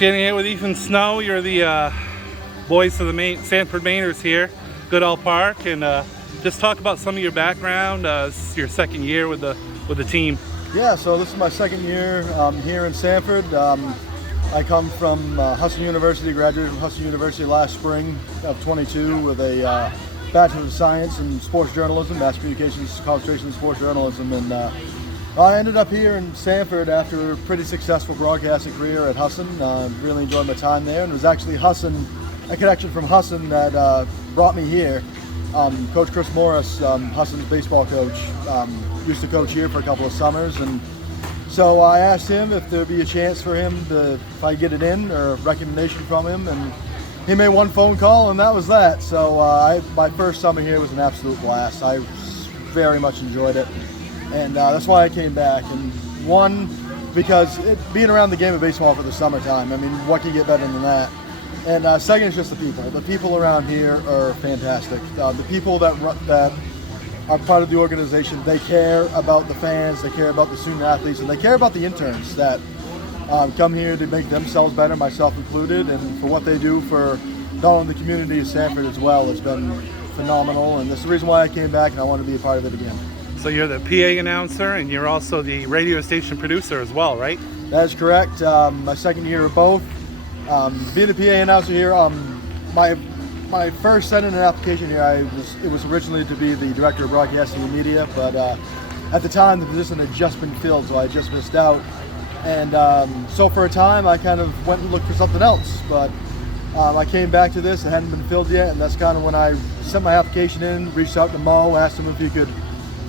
Standing here with Ethan Snow. You're the voice of the Sanford Mainers here, Goodall Park, and just talk about some of your background. This is your second year with the team. Yeah, so this is my second year here in Sanford. I come from Husson University, graduated from Husson University last spring of 22 with a Bachelor of Science in Sports Journalism, Mass Communications concentration in Sports Journalism, and I ended up here in Sanford after a pretty successful broadcasting career at Husson. Really enjoyed my time there, and it was actually Husson, a connection from Husson that brought me here. Coach Chris Morris, Husson's baseball coach, used to coach here for a couple of summers, and so I asked him if there'd be a chance for him to, if I get it in, or a recommendation from him, and he made one phone call, and that was that. So my first summer here was an absolute blast. I very much enjoyed it, and that's why I came back. And one, because being around the game of baseball for the summertime, I mean, what can get better than that? And second is just the people. The people around here are fantastic. The people that are part of the organization, they care about the fans, they care about the student athletes, and they care about the interns that come here to make themselves better, myself included, and for what they do for not only the community of Sanford as well. It's been phenomenal, and that's the reason why I came back, and I want to be a part of it again. So you're the PA announcer, and you're also the radio station producer as well, right? That is correct. My second year of both. Being a PA announcer here, my first sent in an application here, it was originally to be the director of broadcasting and media, but at the time the position had just been filled, so I just missed out. And so for a time I kind of went and looked for something else, but I came back to this. It hadn't been filled yet, and that's kind of when I sent my application in, reached out to Mo, asked him if he could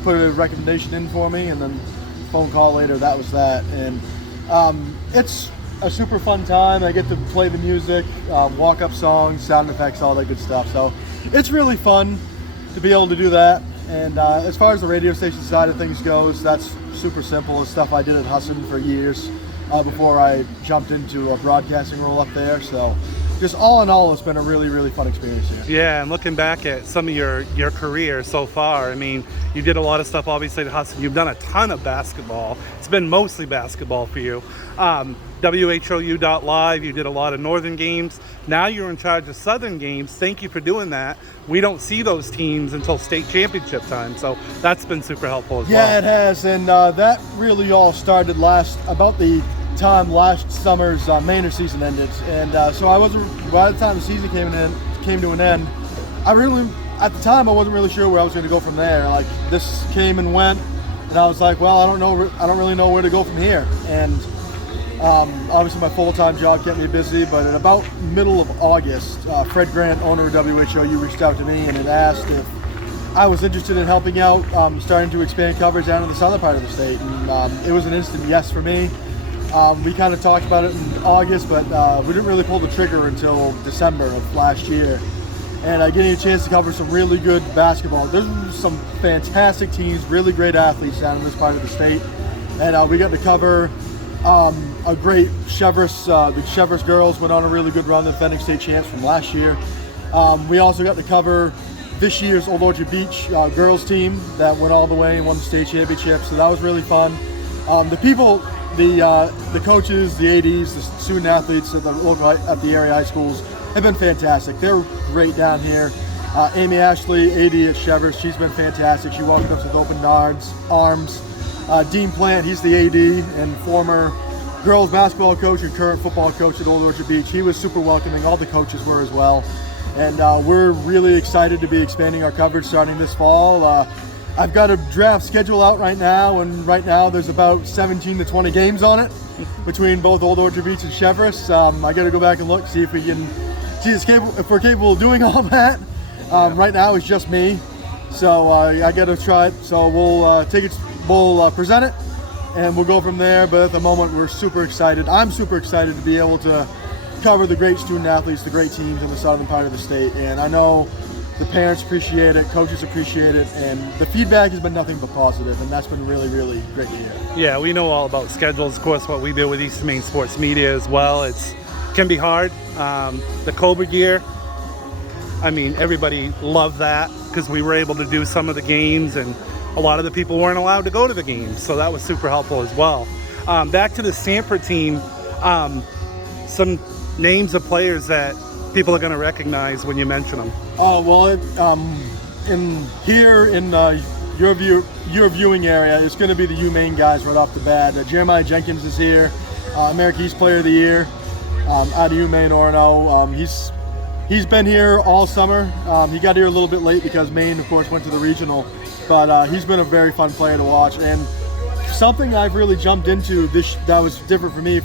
put a recommendation in for me, and then phone call later, that was that. And it's a super fun time. I get to play the music, walk-up songs, sound effects, all that good stuff. So it's really fun to be able to do that. And as far as the radio station side of things goes, that's super simple. It's stuff I did at Husson for years before I jumped into a broadcasting role up there. So just all in all, it's been a really, really fun experience here. Yeah, and looking back at some of your career so far, I mean, you did a lot of stuff obviously at Husson. You've done a ton of basketball. It's been mostly basketball for you. WHOU.live, you did a lot of Northern games. Now you're in charge of Southern games. Thank you for doing that. We don't see those teams until state championship time, so that's been super helpful as well. Yeah, it has, and that really all started about the time last summer's Mainers season ended, and so I wasn't, by the time the season came to an end, at the time I wasn't really sure where I was going to go from there. Like, this came and went, and I was like, well, I don't really know where to go from here. And obviously my full-time job kept me busy, but at about middle of August, Fred Grant, owner of WHOU, reached out to me and had asked if I was interested in helping out, starting to expand coverage down in the southern part of the state. And it was an instant yes for me. We kind of talked about it in August, but we didn't really pull the trigger until December of last year. And getting a chance to cover some really good basketball. There's some fantastic teams, really great athletes down in this part of the state. And we got to cover a great Chevrolet. The Chevrolet girls went on a really good run, the defending state champs from last year. We also got to cover this year's Old Orchard Beach girls team that went all the way and won the state championship. So that was really fun. The people, the coaches, the ADs, the student athletes at the area high schools have been fantastic. They're great down here. Amy Ashley, AD at Chevrolet, she's been fantastic. She welcomed us with open arms. Dean Plant, he's the AD and former girls basketball coach and current football coach at Old Orchard Beach. He was super welcoming. All the coaches were as well. And we're really excited to be expanding our coverage starting this fall. I've got a draft schedule out right now, and right now there's about 17 to 20 games on it between both Old Orchard Beach and Chevrolet. I got to go back and look, see if if we're capable of doing all that. Right now it's just me, so I got to try it. So we'll take it. We'll present it, and we'll go from there. But at the moment, we're super excited. I'm super excited to be able to cover the great student athletes, the great teams in the southern part of the state. And I know the parents appreciate it, coaches appreciate it, and the feedback has been nothing but positive, and that's been really, really great to hear. Yeah, we know all about schedules, of course, what we do with East Maine Sports Media as well. It can be hard. The COVID year, I mean, everybody loved that because we were able to do some of the games, and a lot of the people weren't allowed to go to the games, so that was super helpful as well. Back to the Sanford team. some names of players that people are going to recognize when you mention them? Oh well, in your viewing area, it's going to be the UMaine guys right off the bat. Jeremiah Jenkins is here, American East Player of the Year, out of UMaine Orono. He's been here all summer. He got here a little bit late because Maine, of course, went to the regional, but he's been a very fun player to watch. And something I've really jumped into that was different for me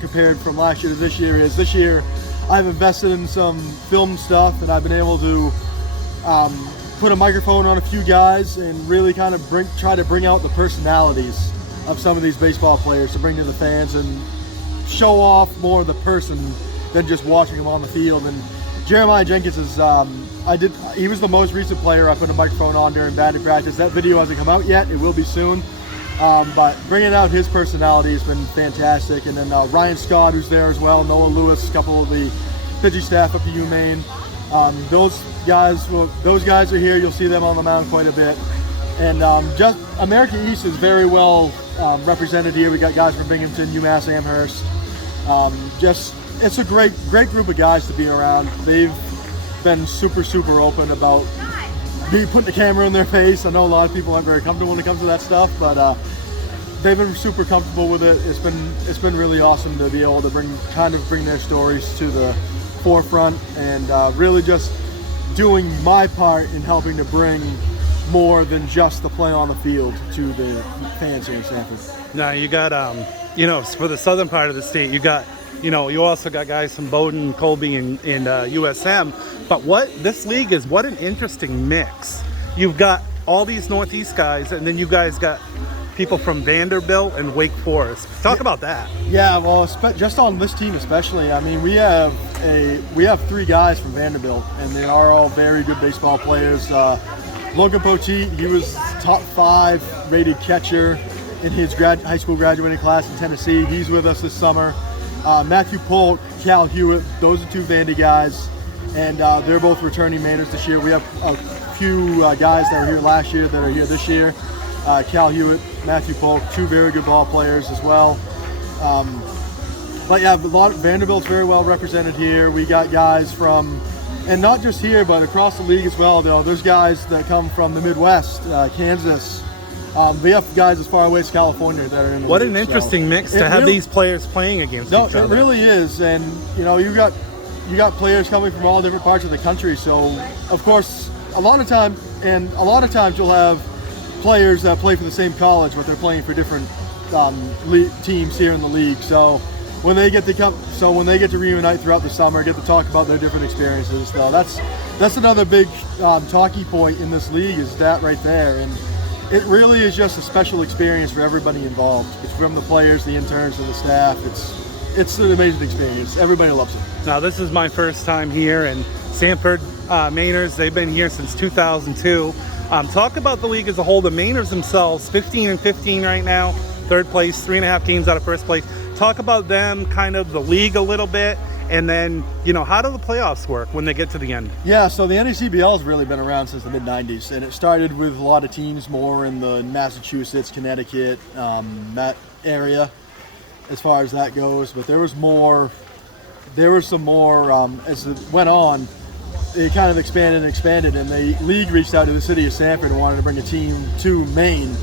compared from last year to this year is this year I've invested in some film stuff, and I've been able to put a microphone on a few guys and really kind of try to bring out the personalities of some of these baseball players to bring to the fans and show off more of the person than just watching them on the field. And Jeremiah Jenkins is, he was the most recent player I put a microphone on during batting practice. That video hasn't come out yet, it will be soon. But bringing out his personality has been fantastic. And then Ryan Scott, who's there as well, Noah Lewis, a couple of the pitching staff up to UMaine. Those guys are here. You'll see them on the mound quite a bit. And just American East is very well represented here. We got guys from Binghamton, UMass Amherst. It's a great group of guys to be around. They've been super open about me putting the camera in their face. I know a lot of people aren't very comfortable when it comes to that stuff, but they've been super comfortable with it. It's been really awesome to be able to bring their stories to the forefront, and really just doing my part in helping to bring more than just the play on the field to the fans here in Sanford. Now you got, for the southern part of the state, you also got guys from Bowdoin, Colby, and USM. But what an interesting mix. You've got all these Northeast guys, and then you guys got people from Vanderbilt and Wake Forest. Talk about that. Yeah, well, just on this team especially, I mean, we have 3 guys from Vanderbilt, and they are all very good baseball players. Logan Poteet, he was top 5 rated catcher in his high school graduating class in Tennessee. He's with us this summer. Matthew Polk, Cal Hewitt, those are 2 Vandy guys, and they're both returning Mainers this year. We have a few guys that were here last year that are here this year. Cal Hewitt, Matthew Polk, 2 very good ball players as well. But yeah, Vanderbilt's very well represented here. We got guys from, and not just here, but across the league as well. There's guys that come from the Midwest, Kansas. We have guys as far away as California that are in the What league, an interesting mix to have these players playing against each other. It really is, and you got players coming from all different parts of the country. So of course, a lot of times you'll have players that play for the same college, but they're playing for different teams here in the league. So when they get to reunite throughout the summer, get to talk about their different experiences. So that's another big talking point in this league, is that right there. And it really is just a special experience for everybody involved. It's from the players, the interns, and the staff. It's an amazing experience. Everybody loves it. Now, this is my first time here, and Sanford Mainers, they've been here since 2002. Talk about the league as a whole. The Mainers themselves, 15-15 right now, 3rd place, 3.5 games out of 1st place. Talk about them, kind of the league a little bit, and then, how do the playoffs work when they get to the end? Yeah, so the NACBL has really been around since the mid-90s, and it started with a lot of teams more in the Massachusetts, Connecticut, that area as far as that goes. But there was some more as it went on. It kind of expanded, and the league reached out to the city of Sanford and wanted to bring a team to Maine,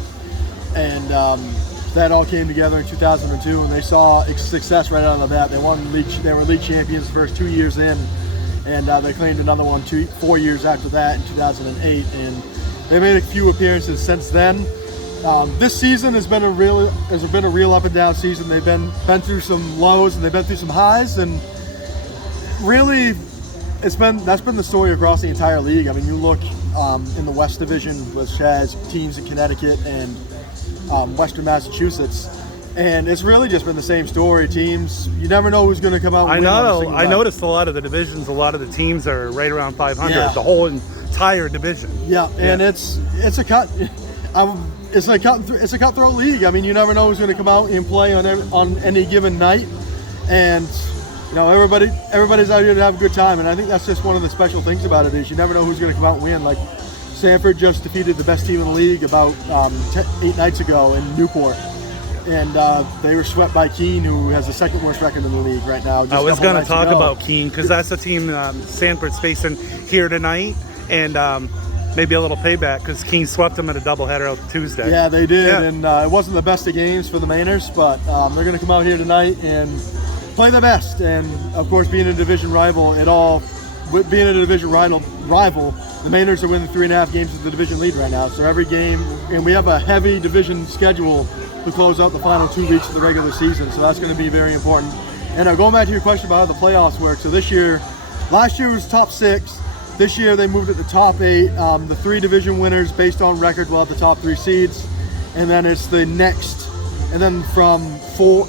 and that all came together in 2002, and they saw success right out of the bat. They were league champions the first 2 years in, and they claimed another one 4 years after that in 2008, and they made a few appearances since then. This season has been a real up and down season. They've been through some lows and they've been through some highs, and really that's been the story across the entire league. I mean, you look in the West Division, which has teams in Connecticut and Western Massachusetts, and it's really just been the same story. Teams, you never know who's going to come out. I noticed a lot of the divisions, a lot of the teams are right around 500. Yeah. The whole entire division. Yeah, and it's a cutthroat league. I mean, you never know who's going to come out and play on any given night, and everybody's out here to have a good time. And I think that's just one of the special things about it, is you never know who's going to come out and win. Like Sanford just defeated the best team in the league about 8 nights ago in Newport, and they were swept by Keene, who has the second worst record in the league right now. I was going to talk about Keene because that's the team Sanford's facing here tonight, and maybe a little payback because Keene swept them in a doubleheader on Tuesday. Yeah, they did, and it wasn't the best of games for the Mainers, but they're going to come out here tonight and play their best. And of course, being a division rival, the Mainers are winning 3.5 games with the division lead right now. So every game, and we have a heavy division schedule to close out the final 2 weeks of the regular season. So that's going to be very important. And going back to your question about how the playoffs work. So this year, last year was top 6. This year they moved it to top 8. The 3 division winners based on record will have the top 3 seeds. And then it's the next, and then from 4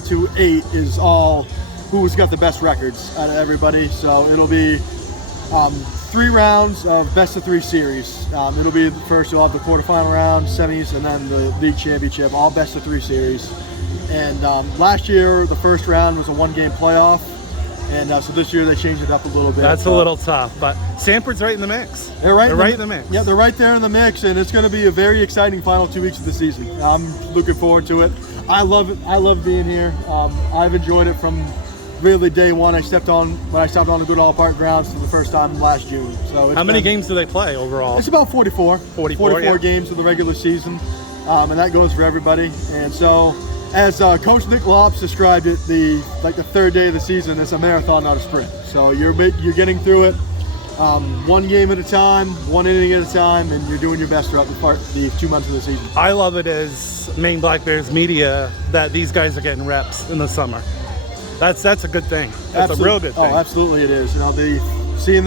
to 8 is all who's got the best records out of everybody. So it'll be 3 rounds of best of 3 series. It'll be first, you'll have the quarterfinal round, semis, and then the league championship, all best of 3 series. And last year, the first round was a 1-game playoff. And so this year they changed it up a little bit. That's a little tough, but Sanford's right in the mix. They're right in the mix. Yeah, they're right there in the mix, and it's going to be a very exciting final 2 weeks of the season. I'm looking forward to it. I love it. I love being here. I've enjoyed it from really day one. When I stepped on the Goodall Park grounds for the first time last June. So how many games do they play overall? It's about 44 yeah. games of the regular season, and that goes for everybody. And so, as Coach Nick Lops described it, the third day of the season, it's a marathon, not a sprint. So you're getting through it 1 game at a time, 1 inning at a time, and you're doing your best throughout the 2 months of the season. I love it as Maine Black Bears media that these guys are getting reps in the summer. That's a good thing. That's a real good thing. Oh, absolutely it is. Seeing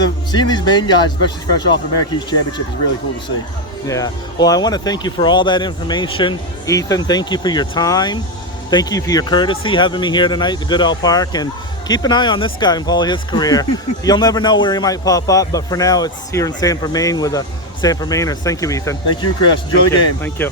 these Maine guys, especially fresh off the American East Championship, is really cool to see. Yeah. Well, I want to thank you for all that information, Ethan. Thank you for your time. Thank you for your courtesy having me here tonight at the Goodall Park, and keep an eye on this guy and follow his career. You'll never know where he might pop up, but for now it's here in Sanford, Maine with the Sanford Mainers. Thank you, Ethan. Thank you, Chris. Enjoy the game. Thank you.